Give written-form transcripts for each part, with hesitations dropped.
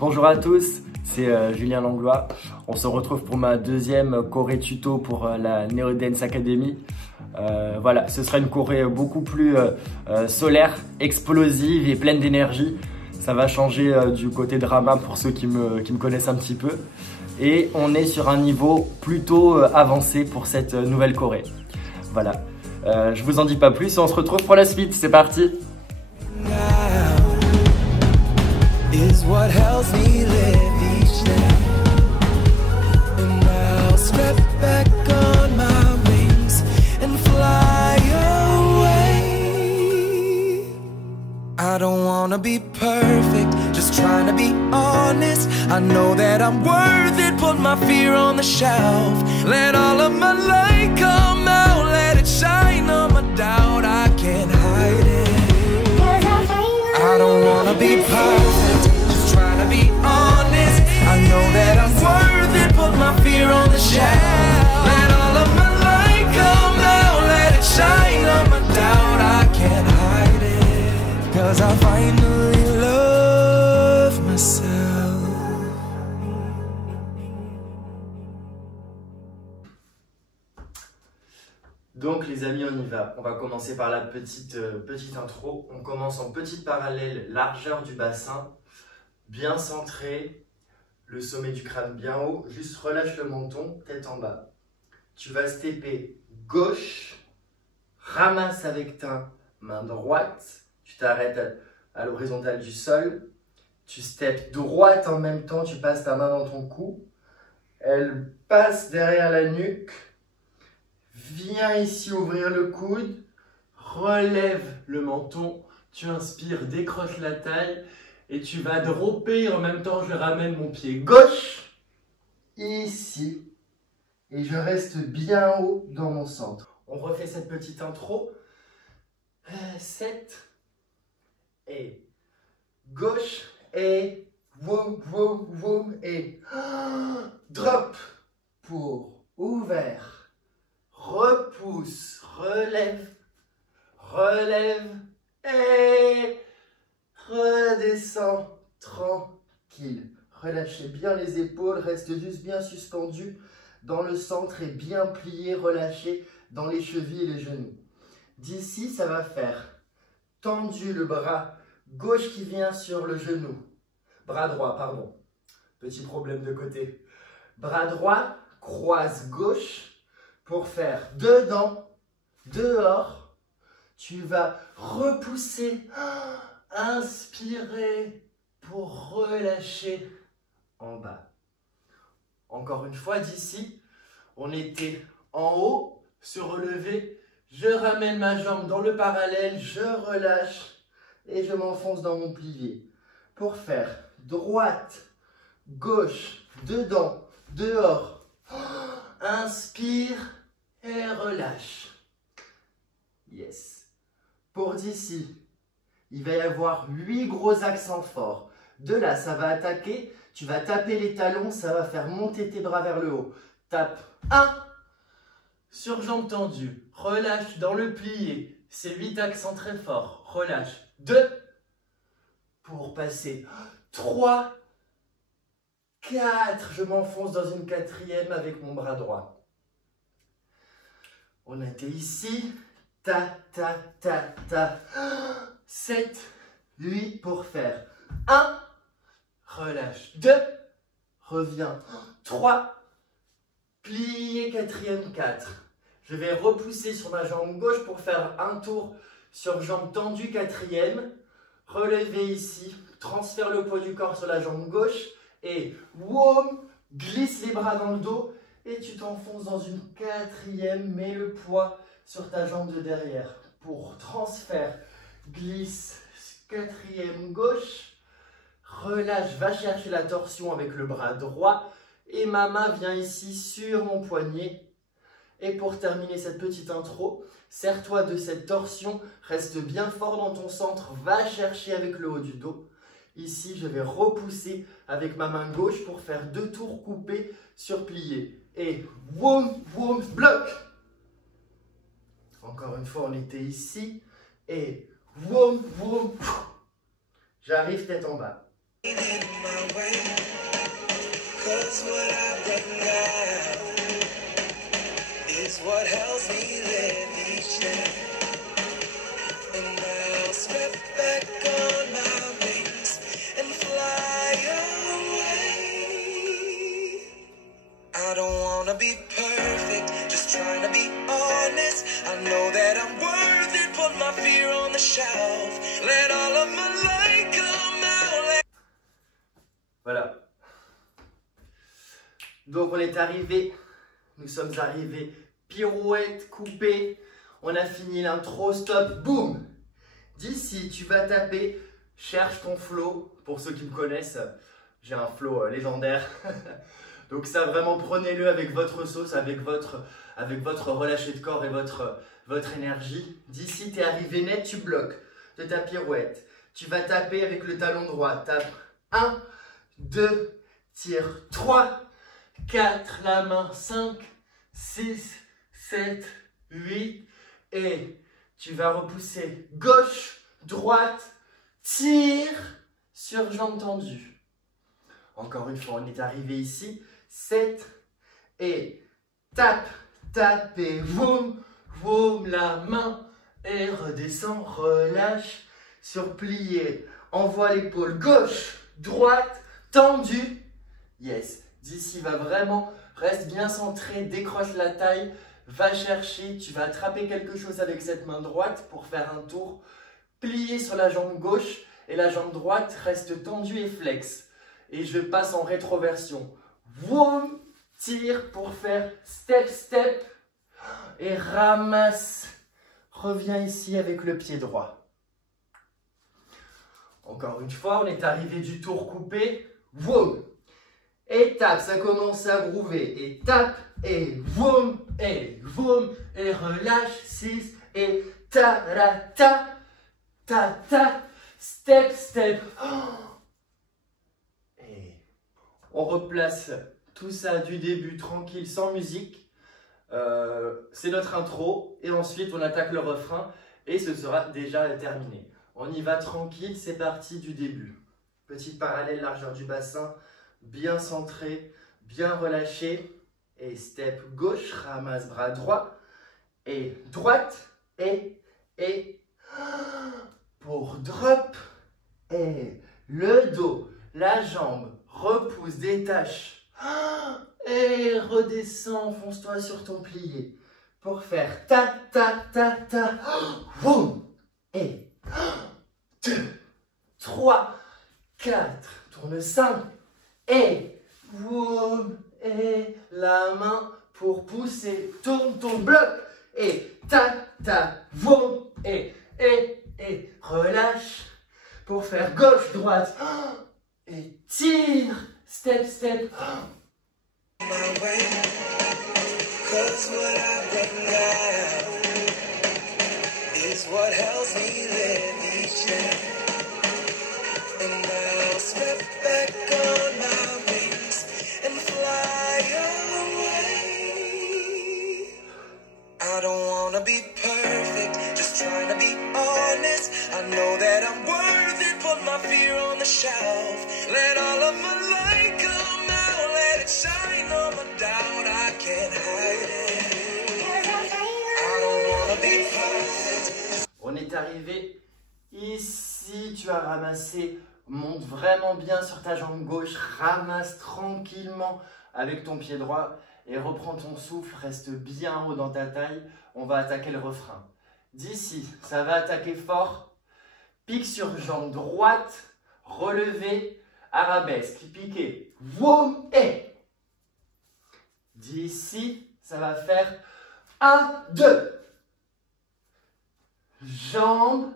Bonjour à tous, c'est Julien Langlois. On se retrouve pour ma deuxième choré tuto pour la Neo Dance Academy. Voilà, ce sera une choré beaucoup plus solaire, explosive et pleine d'énergie. Ça va changer du côté drama pour ceux qui me connaissent un petit peu. Et on est sur un niveau plutôt avancé pour cette nouvelle choré. Voilà, je vous en dis pas plus et on se retrouve pour la suite, c'est parti! Is what helps me live each day, and I'll step back on my wings and fly away. I don't wanna be perfect, just trying to be honest. I know that I'm worth it, put my fear on the shelf. Let all of my light come out, let it shine on my doubt. I can't hide it. I don't wanna be perfect, just trying to be honest. I know that I'm worth it, put my fear on the shelf. Let all of my light come out, let it shine on my doubt. I can't hide it, 'cause I finally love myself. Donc les amis, on y va. On va commencer par la petite intro. On commence en petite parallèle, largeur du bassin, bien centré, le sommet du crâne bien haut. Juste relâche le menton, tête en bas. Tu vas stepper gauche, ramasse avec ta main droite. Tu t'arrêtes à l'horizontale du sol. Tu steps droite en même temps, tu passes ta main dans ton cou. Elle passe derrière la nuque. Viens ici ouvrir le coude, relève le menton, tu inspires, décroche la taille et tu vas dropper en même temps je ramène mon pied gauche ici et je reste bien haut dans mon centre. On refait cette petite intro. 7 et gauche et woum woum woum et drop pour ouvert. Repousse, relève, relève et redescends tranquille. Relâchez bien les épaules, reste juste bien suspendu dans le centre et bien plié, relâché dans les chevilles et les genoux. D'ici, ça va faire tendu le bras gauche qui vient sur le genou. Bras droit, pardon. Petit problème de côté. Bras droit, croise gauche. Pour faire dedans, dehors, tu vas repousser, inspirer pour relâcher en bas. Encore une fois, d'ici, on était en haut, se relever, je ramène ma jambe dans le parallèle, je relâche et je m'enfonce dans mon plié. Pour faire droite, gauche, dedans, dehors, inspire. Et relâche. Yes. Pour d'ici, il va y avoir 8 gros accents forts. De là, ça va attaquer. Tu vas taper les talons, ça va faire monter tes bras vers le haut. Tape 1. Sur jambe tendue. Relâche dans le plié. C'est 8 accents très forts. Relâche. 2. Pour passer. 3. 4. Je m'enfonce dans une quatrième avec mon bras droit. On était ici, ta, ta, ta, ta, 7, 8 pour faire 1, relâche, 2, reviens, 3, plié, quatrième, 4. Je vais repousser sur ma jambe gauche pour faire un tour sur jambe tendue, quatrième, relever ici, transfère le poids du corps sur la jambe gauche et woum, glisse les bras dans le dos. Et tu t'enfonces dans une quatrième, mets le poids sur ta jambe de derrière. Pour transfert, glisse, quatrième gauche, relâche, va chercher la torsion avec le bras droit. Et ma main vient ici sur mon poignet. Et pour terminer cette petite intro, serre-toi de cette torsion, reste bien fort dans ton centre, va chercher avec le haut du dos. Ici, je vais repousser avec ma main gauche pour faire 2 tours coupés sur plié. Et woum, woum, bloc. Encore une fois, on était ici. Et woum, woum. J'arrive tête en bas. Donc on est arrivé, nous sommes arrivés, pirouette, coupée. On a fini l'intro, stop, boum. D'ici, tu vas taper, cherche ton flow. Pour ceux qui me connaissent, j'ai un flow légendaire. Donc ça, vraiment, prenez-le avec votre sauce, avec votre relâché de corps et votre énergie. D'ici, tu es arrivé net, tu bloques de ta pirouette. Tu vas taper avec le talon droit. Tape 1, 2, tire 3, 4, la main, 5, 6, 7, 8. Et tu vas repousser gauche, droite, tire sur jambe tendue. Encore une fois, on est arrivé ici. 7 et tape, tape et voum, voum la main et redescend, relâche, surplié, envoie l'épaule gauche, droite, tendue. Yes, d'ici va vraiment, reste bien centré, décroche la taille, va chercher, tu vas attraper quelque chose avec cette main droite pour faire un tour, plié sur la jambe gauche et la jambe droite reste tendue et flex. Et je passe en rétroversion. Voum, tire pour faire step, step et ramasse. Reviens ici avec le pied droit. Encore une fois, on est arrivé du tour coupé. Voum. Et tape, ça commence à groover. Et tape, et voum, et relâche. 6, et ta, ta, ta, ta, step, step. Et on replace tout ça du début, tranquille, sans musique. C'est notre intro. Et ensuite, on attaque le refrain. Et ce sera déjà terminé. On y va tranquille, c'est parti du début. Petit parallèle, largeur du bassin. Bien centré, bien relâché. Et step gauche, ramasse bras droit. Et droite. Et pour drop. Et le dos, la jambe, repousse, détache. Et redescends, fonce-toi sur ton plié. Pour faire ta, ta, ta, ta. Boum. Et 2, 3, 4. Tourne 5. Et boum. Et la main pour pousser. Tourne ton bloc. Et ta, ta, boum. Et relâche. Pour faire gauche, droite. Et tire. Step, step. My way, 'cause what I bring out is what helps me live each day. And I'll step back on my wings and fly away. I don't wanna be perfect, just trying to be honest. I know that I'm worth it, put my fear on the shelf. Let all of my light come out, let it shine on my doubt. I can't hide it. I don't wanna be perfect. On est arrivé ici, tu as ramassé, monte vraiment bien sur ta jambe gauche, ramasse tranquillement avec ton pied droit et reprends ton souffle, reste bien haut dans ta taille, on va attaquer le refrain. D'ici, ça va attaquer fort, pique sur jambe droite, relevé, arabesque, piqué, voum, et d'ici, ça va faire 1, 2. Jambes.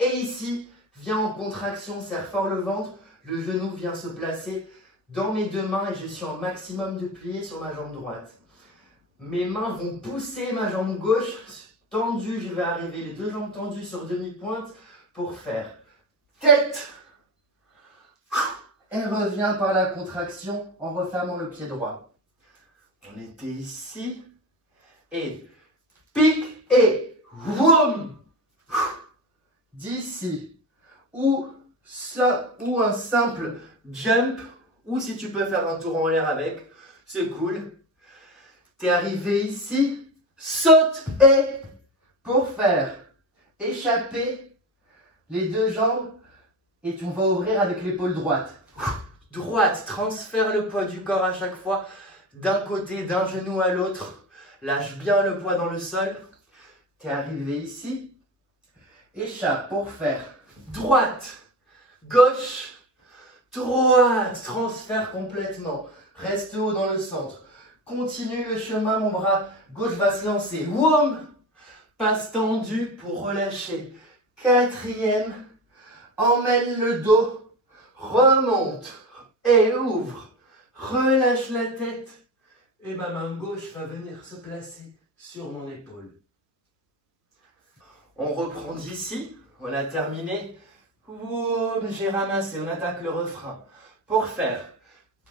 Et ici, viens en contraction, serre fort le ventre. Le genou vient se placer dans mes deux mains et je suis en maximum de plié sur ma jambe droite. Mes mains vont pousser ma jambe gauche tendue. Je vais arriver les deux jambes tendues sur demi-pointe pour faire tête. Et reviens par la contraction en refermant le pied droit. On était ici. Et pique et voum. D'ici. Ou un simple jump. Ou si tu peux faire un tour en l'air avec. C'est cool. T'es arrivé ici. Saute et pour faire échapper les deux jambes. Et tu vas ouvrir avec l'épaule droite. Droite, transfère le poids du corps à chaque fois. D'un côté, d'un genou à l'autre. Lâche bien le poids dans le sol. Tu es arrivé ici. Échappe pour faire droite, gauche, droite. Transfère complètement. Reste haut dans le centre. Continue le chemin, mon bras gauche va se lancer. Woum! Passe tendu pour relâcher. 4e. Emmène le dos. Remonte. Et ouvre. Relâche la tête. Et ma main gauche va venir se placer sur mon épaule. On reprend d'ici. On a terminé. Woum, j'ai ramassé. On attaque le refrain. Pour faire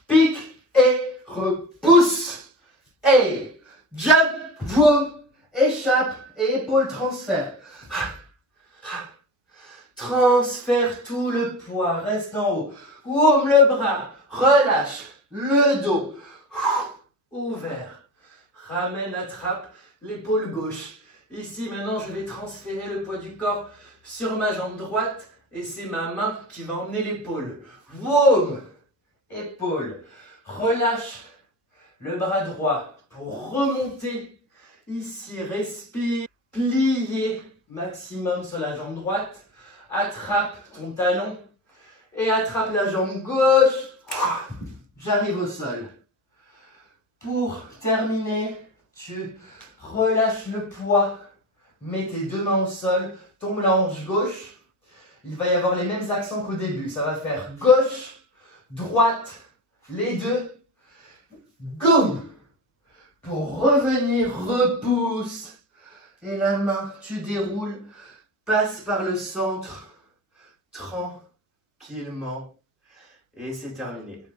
pique et repousse. Et jump, woum, échappe et épaule transfert. Transfère tout le poids. Reste en haut. Woum le bras. Relâche le dos. Ouvert. Ramène, attrape l'épaule gauche. Ici, maintenant, je vais transférer le poids du corps sur ma jambe droite et c'est ma main qui va emmener l'épaule. Woum! Épaule. Relâche le bras droit pour remonter. Ici, respire. Plier maximum sur la jambe droite. Attrape ton talon et attrape la jambe gauche. J'arrive au sol. Pour terminer, tu relâches le poids, mets tes deux mains au sol, tombe la hanche gauche. Il va y avoir les mêmes accents qu'au début. Ça va faire gauche, droite, les deux. Go! Pour revenir, repousse. Et la main, tu déroules, passe par le centre, tranquillement. Et c'est terminé.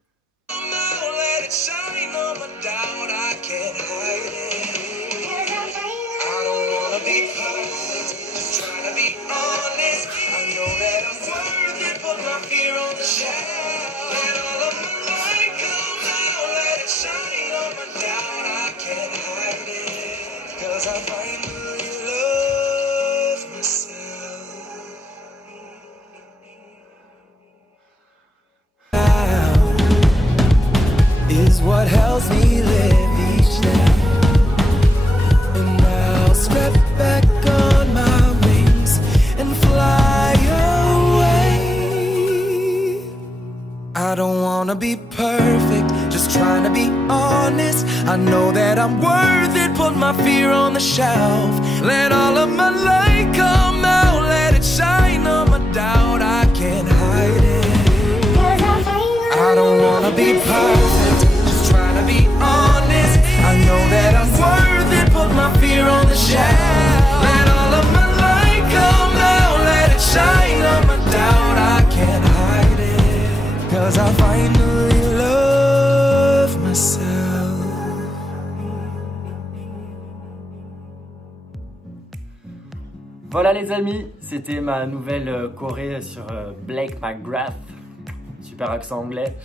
Is what helps me live each day. And I'll step back on my wings and fly away. I don't wanna be perfect, just trying to be honest. I know that I'm worth it, put my fear on the shelf. Let all of my light come out, let it shine on my doubt. I can't hide it. I don't wanna be perfect, just trying to be honest. I know that I'm worth it, put my fear on the shelf. Let all of my light come out, let it shine on my doubt. I can't hide it, 'cause I finally love myself. Voilà les amis, c'était ma nouvelle choré sur Blake McGrath. Super accent anglais,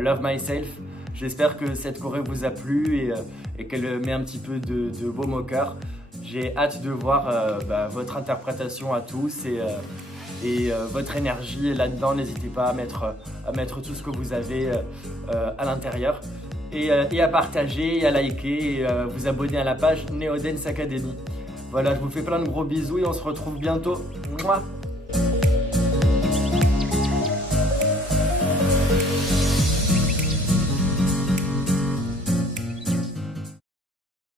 Love Myself. J'espère que cette choré vous a plu et qu'elle met un petit peu de baume au cœur. J'ai hâte de voir votre interprétation à tous et votre énergie là-dedans. N'hésitez pas à mettre tout ce que vous avez à l'intérieur et à partager, et à liker et vous abonner à la page Neo Dance Academy. Voilà, je vous fais plein de gros bisous et on se retrouve bientôt. Mouah.